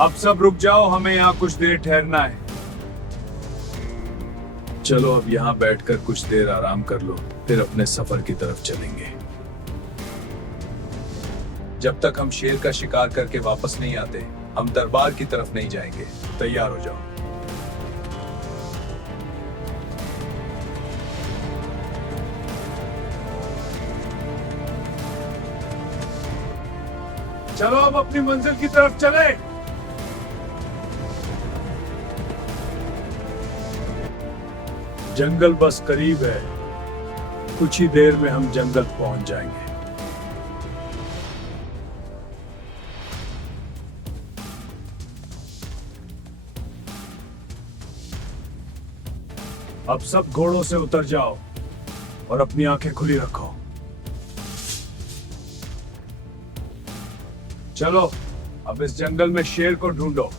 अब सब रुक जाओ, हमें यहाँ कुछ देर ठहरना है। चलो अब यहाँ बैठकर कुछ देर आराम कर लो, फिर अपने सफर की तरफ चलेंगे। जब तक हम शेर का शिकार करके वापस नहीं आते, हम दरबार की तरफ नहीं जाएंगे। तैयार हो जाओ। चलो अब अपनी मंजिल की तरफ चले। जंगल बस करीब है, कुछ ही देर में हम जंगल पहुंच जाएंगे। अब सब घोड़ों से उतर जाओ और अपनी आंखें खुली रखो। चलो अब इस जंगल में शेर को ढूंढो।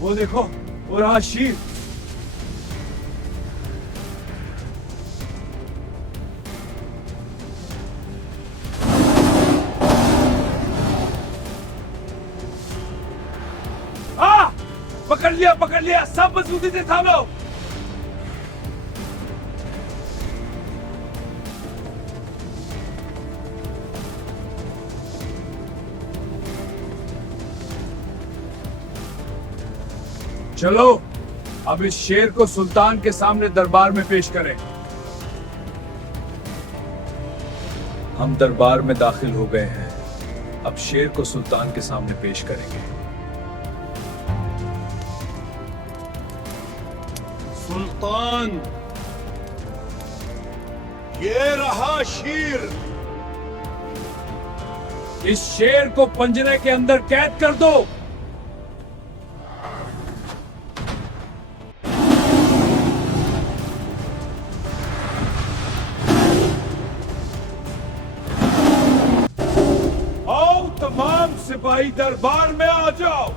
वो देखो, वो रहा शेर। पकड़ लिया, सब मजबूती से थामो। चलो अब इस शेर को सुल्तान के सामने दरबार में पेश करें। हम दरबार में दाखिल हो गए हैं, अब शेर को सुल्तान के सामने पेश करेंगे। सुल्तान, ये रहा शेर। इस शेर को पंजरे के अंदर कैद कर दो। आओ तमाम सिपाही दरबार में आ जाओ।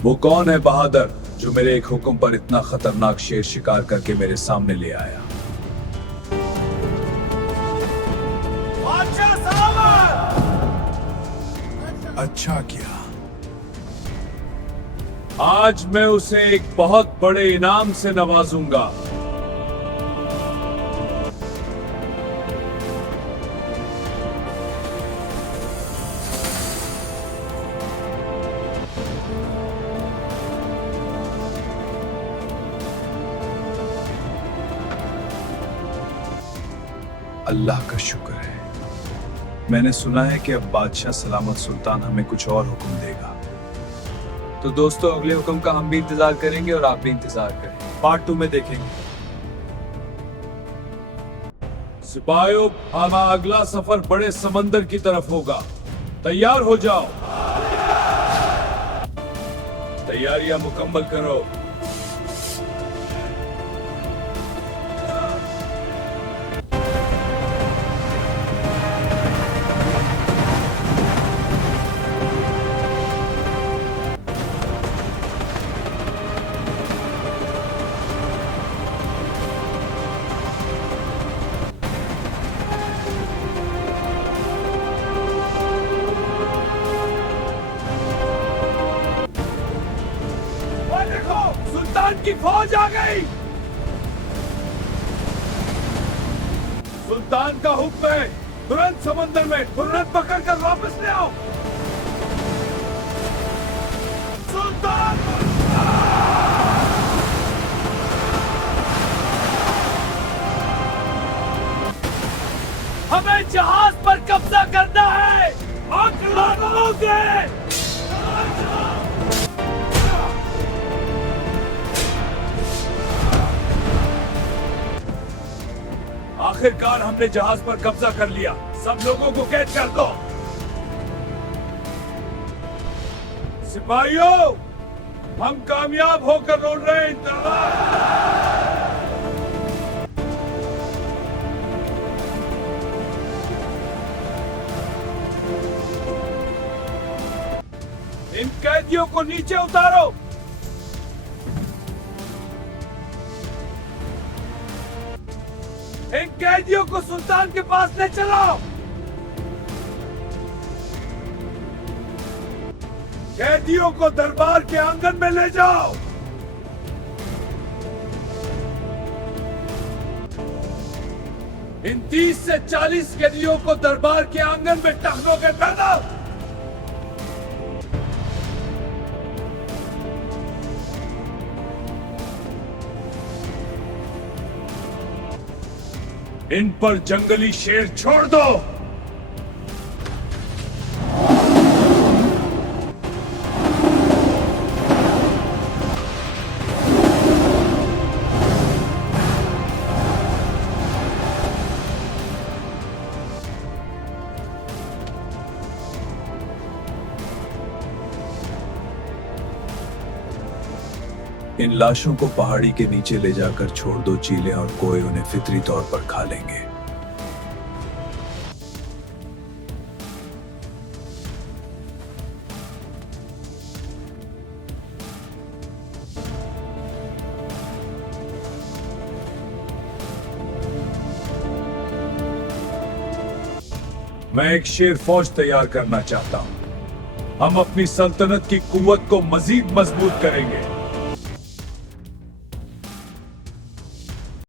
वो कौन है बहादुर जो मेरे एक हुक्म पर इतना खतरनाक शेर शिकार करके मेरे सामने ले आया? अच्छा किया। आज मैं उसे एक बहुत बड़े इनाम से नवाजूंगा। अल्लाह का शुक्र है, मैंने सुना है कि अब बादशाह सलामत सुल्तान हमें कुछ और हुक्म देगा। तो दोस्तों, अगले हुक्म का हम भी इंतजार करेंगे और आप भी इंतजार करें। पार्ट 2 में देखेंगे। सिपाहियों, हमारा अगला सफर बड़े समंदर की तरफ होगा। तैयार हो जाओ। तैयारियां मुकम्मल करो। सुल्तान की फौज आ गई। सुल्तान का हुक्म है, तुरंत समंदर में तुरंत पकड़कर वापस ले आओ। सुल्तान, हमें जहाज पर कब्जा करना है। आखिरकार हमने जहाज पर कब्जा कर लिया। सब लोगों को कैद कर दो। सिपाहियों, हम कामयाब होकर लौट रहे हैं। इन कैदियों को नीचे उतारो। इन कैदियों को सुल्तान के पास ले चलो। कैदियों को दरबार के आंगन में ले जाओ। इन 30 से 40 कैदियों को दरबार के आंगन में टखनों के पैदा। इन पर जंगली शेर छोड़ दो। इन लाशों को पहाड़ी के नीचे ले जाकर छोड़ दो। चीले और कोए उन्हें फितरी तौर पर खा लेंगे। मैं एक शेर फौज तैयार करना चाहता हूं। हम अपनी सल्तनत की कुव्वत को मजीद मजबूत करेंगे।